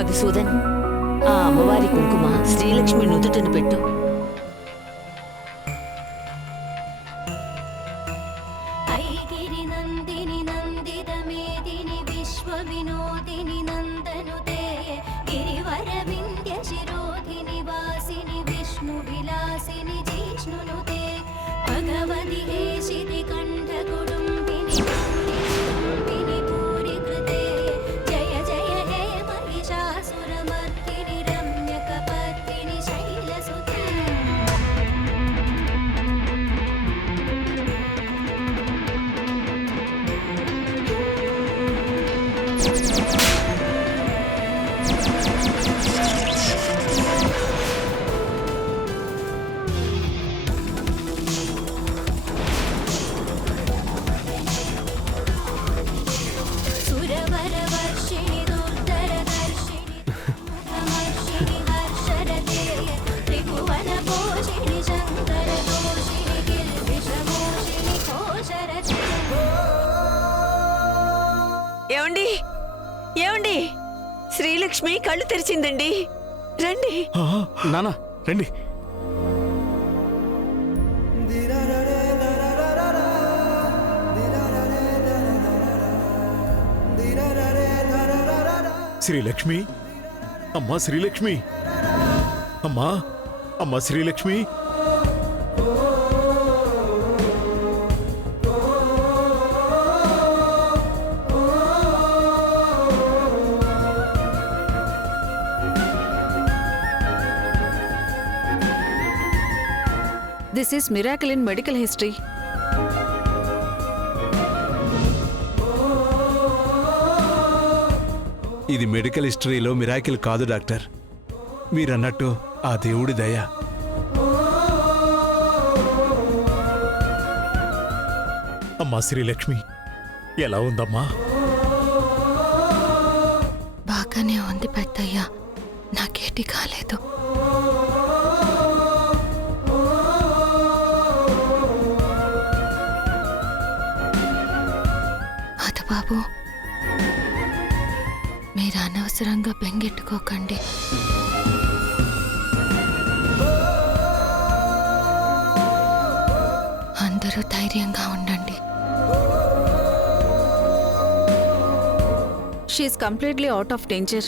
మధుసూదన్, ఆ అమ్మవారి కుంకుమ శ్రీలక్ష్మి నుదుటను పెట్టు. ఐగిరి నందిని నందిత మేదిని విశ్వ వినోదిని నందనుతే గిరివర వింధ్య శిరోధిని వాసిని విష్ణు విలాసిని జిష్ణునుతే భగవతి హేషితి కంఠ కుటుంబిని కుటుంబిని పూరి కృతే జయ జయ హే మహిషాసురమర్దిని రమ్య కపర్దిని శైలసుతే. సురవరవర్షిణి దుర్ధరదర్శిని ధూమవర్షిణి హర్షరతే త్రిభువనపోషిణి శంకరదోషిణి గిల్విషమోషిణి కోశరతే. ఏమండి ఏమండి, శ్రీలక్ష్మి కళ్ళు తెరిచిందండి, రండి. నానా రండి. శ్రీలక్ష్మి, అమ్మా శ్రీలక్ష్మి, అమ్మా అమ్మా Srilakshmi. This is miracle in medical history. ఇది మెడికల్ హిస్టరీలో మిరాకిల్ కాదు డాక్టర్, మీరన్నట్టు ఆ దేవుడి దయ. అమ్మా శ్రీలక్ష్మి ఎలా ఉందమ్మా? బాగానే ఉంది పెద్దయ్యా, నాకేటి కాలేదు. అదు బాబు, మీరు అనవసరంగా బెంగెట్టుకోకండి. అందరూ ధైర్యంగా ఉండండి. She is completely out of danger.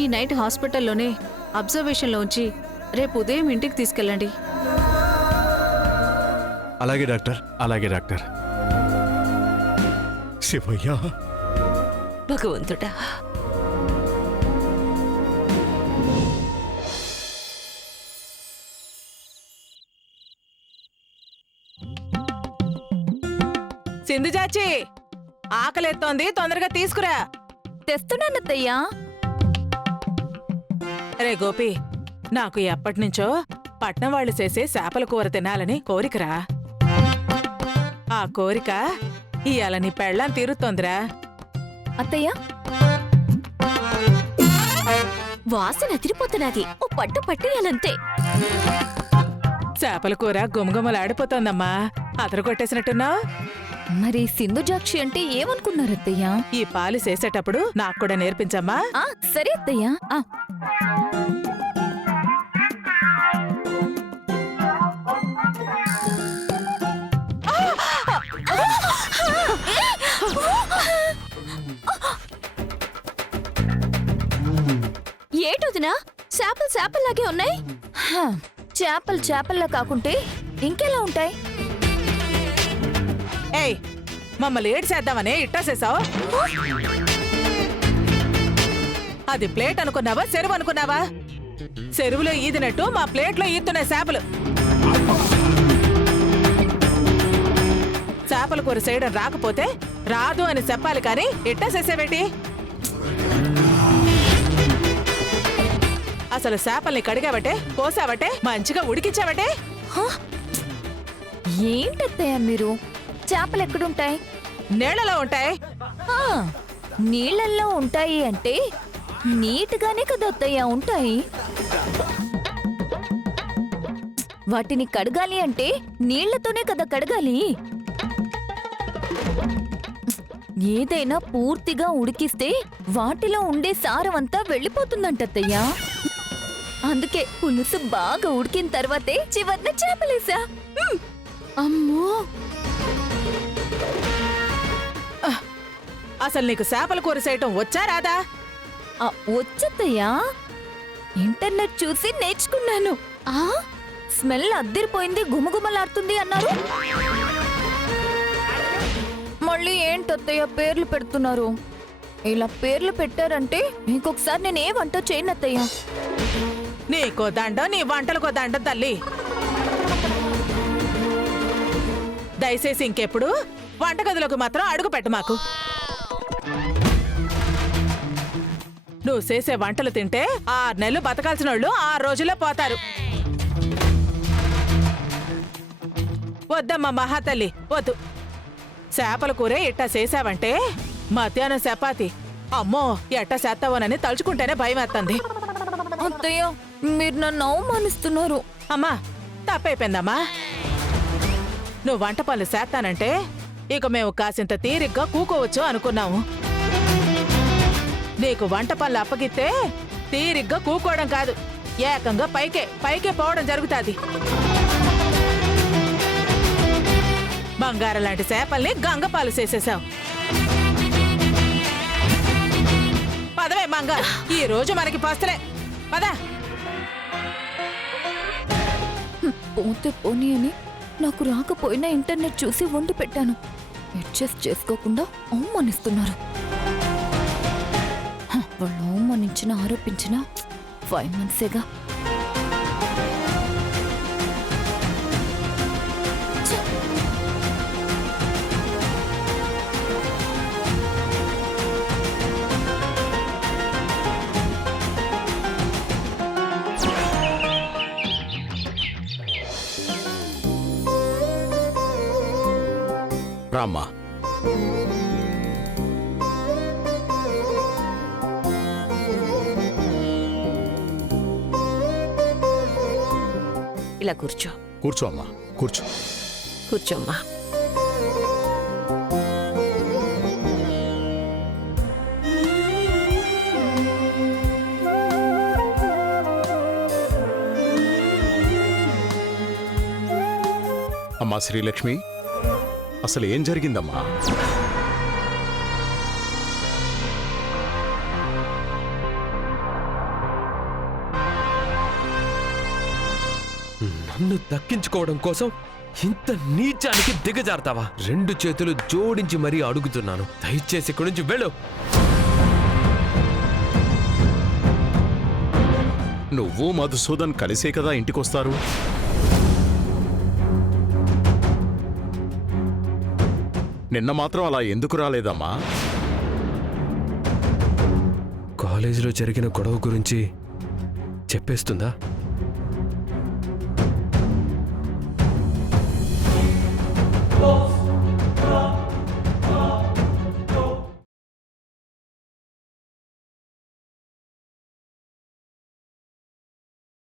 ఈ నైట్ హాస్పిటల్లోనే అబ్జర్వేషన్లో ఉంచి రేపు ఉదయం ఇంటికి తీసుకెళ్ళండి. అలాగే డాక్టర్, అలాగే డాక్టర్. శివయ్య, భగవంతుడా, సింధు చాచి, ఆకలేస్తోంది, తొందరగా తీసుకురా. తెస్తున్నానత్తయ్యా. రే గోపి, నాకు ఎప్పటినుంచో పట్నం వాళ్ళు చేసే చేపల కూర తినాలని కోరికరా. ఆ కోరిక ఇయాల నీ పెళ్ళాం తీరుతోందిరా. అత్తయ్య, వాసన అదిరిపోతున్నది, ఓ పట్టు పట్టేయాలంతే. చేపల కూర గుమగుమలాడిపోతోందమ్మా, అదరు కొట్టేసినట్టున్నావు. మరి సింధుజాక్షి అంటే ఏమనుకున్నారు అత్తయ్య? ఈ పాలు చేసేటప్పుడు నాకు కూడా నేర్పించమ్మా. సరే అత్తయ్య. ఏటొదినా, చేపలు చేపల్లాగే ఉన్నాయి. చేపలు చేపల్లా కాకుంటే ఇంకెలా ఉంటాయి? ఏయ్, మమ్మల్ని ఏడు చేద్దామని ఇట్టా చేసావు. అది ప్లేట్ అనుకున్నావా, చెరువు అనుకున్నావా? చెరువులో ఈదినట్టు మా ప్లేట్లో ఈదుతున్నాయి చేపలు. చేపల కూర చేయడం రాకపోతే రాదు అని చెప్పాలి కానీ ఇట్టా చేసేవేటి? అసలు చేపల్ని కడిగావటే, కోసావటే, మంచిగా ఉడికించావటే. ఏంటత్తయ్య మీరు? చేపలు ఎక్కడుంటాయి? నీళ్లలో ఉంటాయి. నీళ్ళల్లో ఉంటాయి అంటే నీట్గానే కదా అత్తయ్య ఉంటాయి. వాటిని కడగాలి అంటే నీళ్లతోనే కదా కడగాలి. ఏదైనా పూర్తిగా ఉడికిస్తే వాటిలో ఉండే సారం అంతా వెళ్ళిపోతుందంటత్తయ్యా. అందుకే పులుసు బాగా ఉడికిన తర్వాతే చివర్న చేపలేసా. అమ్మో, అసలు నీకు చేపల కూర చేయటం వచ్చా రాదా? వచ్చత్తయ్యా. ఇంటర్నెట్ చూసి నేర్చుకున్నాను. స్మెల్ అద్దిరిపోయింది, గుమగుమలాడుతుంది అన్నారు. మళ్ళీ ఏంటత్తయ్య పేర్లు పెడుతున్నారు? ఇలా పేర్లు పెట్టారంటే ఇంకొకసారి నేను ఏ వంట చేయనత్తయ్యా. నీకో దండం, నీ వంటలకో దండం తల్లి. దయచేసి ఇంకెప్పుడు వంటగదిలోకి మాత్రం అడుగు పెట్టు మాకు. నువ్వు చేసే వంటలు తింటే 6 నెలలు బతకాల్సిన వాళ్ళు 6 రోజుల్లో పోతారు. వద్దమ్మా మహాతల్లి, వద్దు. చేపల కూర ఇట్టా చేసావంటే మధ్యాహ్నం చపాతి అమ్మో ఎట్టా చేస్తావోనని తలుచుకుంటేనే భయం వేస్తుంది. అత్తయ్య, మీరు నన్ను అవమానిస్తున్నారు. అమ్మా తప్పైపోయిందమ్మా. నువ్వు వంట పనులు చేస్తానంటే ఇక మేము కాసింత తీరిగ్గా కూకోవచ్చు అనుకున్నాము. నీకు వంట పనులు అప్పగిస్తే తీరిగ్గా కూకోవడం కాదు, ఏకంగా పైకే పోవడం జరుగుతుంది. బంగారం లాంటి చేపల్ని గంగపాలు చేసేసావు. పదవే మంగ, ఈ రోజు మనకి పస్తలే. పదా. పోతే పోనీ అని నాకు రాకపోయినా ఇంటర్నెట్ చూసి వండి పెట్టాను. అడ్జస్ట్ చేసుకోకుండా అవమానిస్తున్నారు. వాళ్ళు అవమానించినా ఆరోపించినా 5 monthsేగా. రామ్మా. ఇలా కూర్చో. కూర్చో అమ్మా, కూర్చో. కూర్చోమ్మా. అమ్మా శ్రీలక్ష్మి, అసలు ఏం జరిగిందమ్మా? నన్ను దక్కించుకోవడం కోసం ఇంత నీచానికి దిగజారుతావా? 2 చేతులు జోడించి మరీ అడుగుతున్నాను, దయచేసి ఇక్కడి నుంచి వెళ్ళు. నువ్వు మధుసూదన్ కలిసే కదా ఇంటికొస్తారు. నిన్న మాత్రం అలా ఎందుకు రాలేదమ్మా? కాలేజీలో జరిగిన గొడవ గురించి చెప్పేస్తుందా?